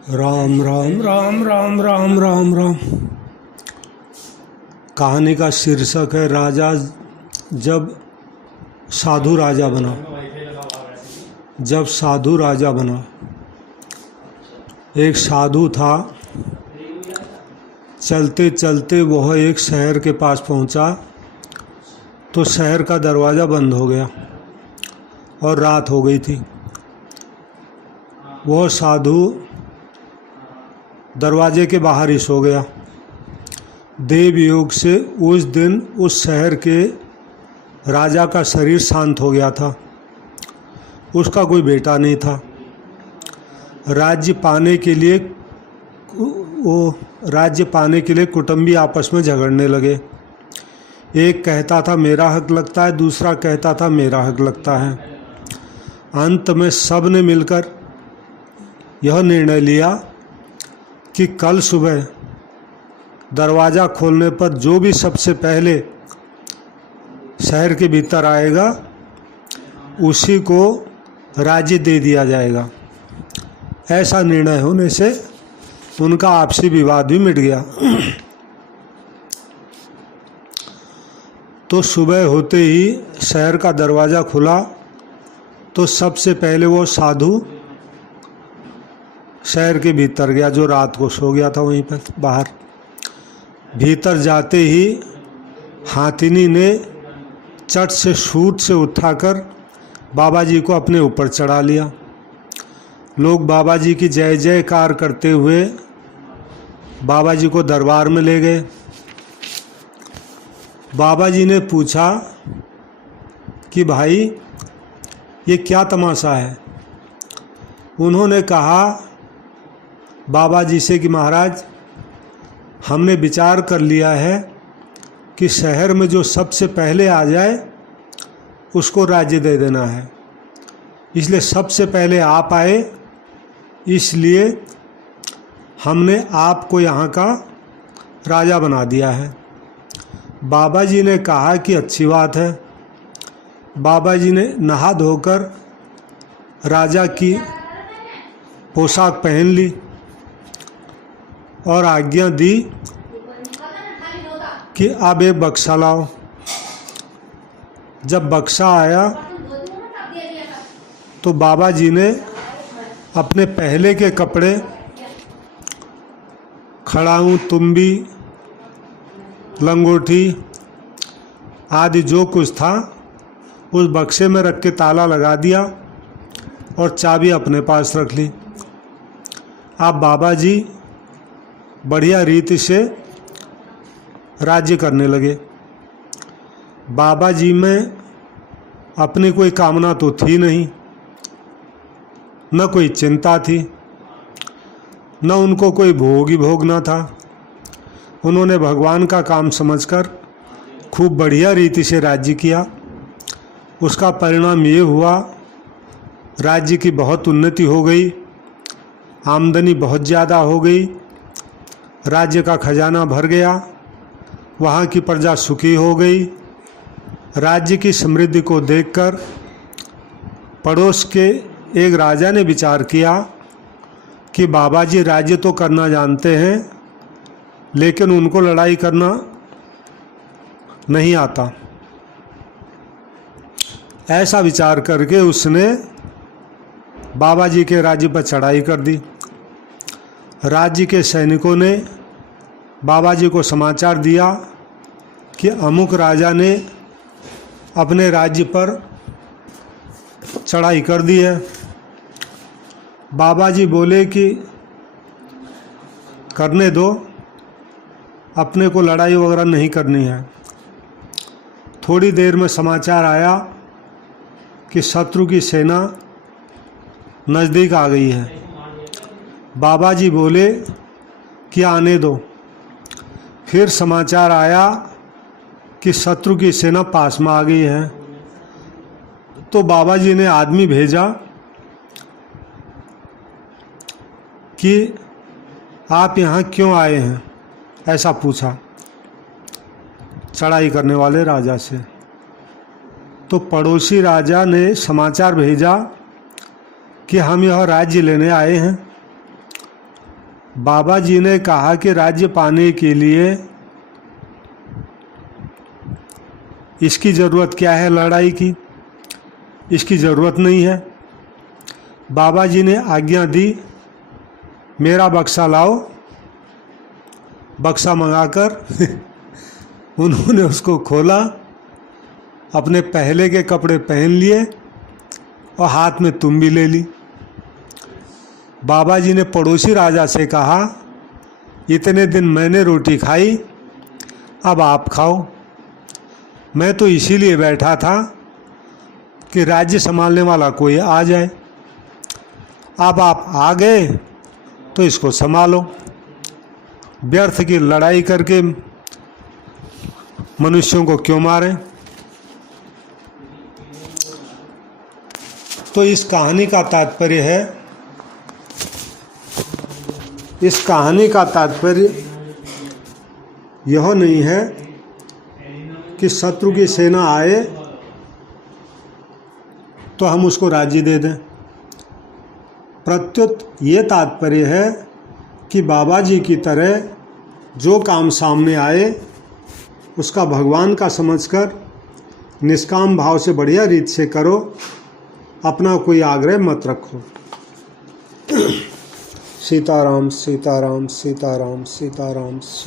राम राम राम राम राम राम राम। कहानी का शीर्षक है राजा जब साधु राजा बना। जब साधु राजा बना। एक साधु था। चलते चलते वह एक शहर के पास पहुंचा तो शहर का दरवाज़ा बंद हो गया और रात हो गई थी। वह साधु दरवाजे के बाहर ही सो गया। देव योग से उस दिन उस शहर के राजा का शरीर शांत हो गया था। उसका कोई बेटा नहीं था। राज्य पाने के लिए कुटुंबी आपस में झगड़ने लगे। एक कहता था मेरा हक लगता है, दूसरा कहता था मेरा हक लगता है। अंत में सब ने मिलकर यह निर्णय लिया कि कल सुबह दरवाज़ा खोलने पर जो भी सबसे पहले शहर के भीतर आएगा उसी को राज्य दे दिया जाएगा। ऐसा निर्णय होने से उनका आपसी विवाद भी मिट गया। तो सुबह होते ही शहर का दरवाज़ा खुला तो सबसे पहले वो साधु शहर के भीतर गया जो रात को सो गया था वहीं पर बाहर। भीतर जाते ही हाथिनी ने चट से सूट से उठाकर बाबा जी को अपने ऊपर चढ़ा लिया। लोग बाबा जी की जय जयकार करते हुए बाबा जी को दरबार में ले गए। बाबा जी ने पूछा कि भाई ये क्या तमाशा है। उन्होंने कहा बाबा जी से कि महाराज हमने विचार कर लिया है कि शहर में जो सबसे पहले आ जाए उसको राज्य दे देना है, इसलिए सबसे पहले आप आए, इसलिए हमने आपको यहाँ का राजा बना दिया है। बाबा जी ने कहा कि अच्छी बात है। बाबा जी ने नहा धोकर राजा की पोशाक पहन ली और आज्ञा दी कि अब एक बक्सा लाओ। जब बक्सा आया तो बाबा जी ने अपने पहले के कपड़े, खड़ाऊँ, तुम्बी, लंगोटी आदि जो कुछ था उस बक्से में रख के ताला लगा दिया और चाबी अपने पास रख ली। अब बाबा जी बढ़िया रीति से राज्य करने लगे। बाबा जी में अपनी कोई कामना तो थी नहीं, न कोई चिंता थी, न उनको कोई भोग ही भोगना था। उन्होंने भगवान का काम समझकर खूब बढ़िया रीति से राज्य किया। उसका परिणाम ये हुआ राज्य की बहुत उन्नति हो गई, आमदनी बहुत ज़्यादा हो गई, राज्य का खजाना भर गया, वहाँ की प्रजा सुखी हो गई। राज्य की समृद्धि को देखकर पड़ोस के एक राजा ने विचार किया कि बाबा जी राज्य तो करना जानते हैं लेकिन उनको लड़ाई करना नहीं आता। ऐसा विचार करके उसने बाबा जी के राज्य पर चढ़ाई कर दी। राज्य के सैनिकों ने बाबा जी को समाचार दिया कि अमुक राजा ने अपने राज्य पर चढ़ाई कर दी है। बाबा जी बोले कि करने दो, अपने को लड़ाई वगैरह नहीं करनी है। थोड़ी देर में समाचार आया कि शत्रु की सेना नज़दीक आ गई है। बाबा जी बोले कि आने दो। फिर समाचार आया कि शत्रु की सेना पास में आ गई है। तो बाबा जी ने आदमी भेजा कि आप यहाँ क्यों आए हैं, ऐसा पूछा चढ़ाई करने वाले राजा से। तो पड़ोसी राजा ने समाचार भेजा कि हम यह राज्य लेने आए हैं। बाबा जी ने कहा कि राज्य पाने के लिए इसकी ज़रूरत क्या है लड़ाई की, इसकी ज़रूरत नहीं है। बाबा जी ने आज्ञा दी, मेरा बक्सा लाओ। बक्सा मंगाकर उन्होंने उसको खोला, अपने पहले के कपड़े पहन लिए और हाथ में तुम्बी ले ली। बाबा जी ने पड़ोसी राजा से कहा, इतने दिन मैंने रोटी खाई, अब आप खाओ। मैं तो इसीलिए बैठा था कि राज्य संभालने वाला कोई आ जाए। अब आप आ गए तो इसको संभालो। व्यर्थ की लड़ाई करके मनुष्यों को क्यों मारें। तो इस कहानी का तात्पर्य है, इस कहानी का तात्पर्य यह नहीं है कि शत्रु की सेना आए तो हम उसको राज्य दे दें। प्रत्युत ये तात्पर्य है कि बाबा जी की तरह जो काम सामने आए उसका भगवान का समझकर निष्काम भाव से बढ़िया रीत से करो, अपना कोई आग्रह मत रखो। सीताराम सीताराम सीताराम सीताराम सीता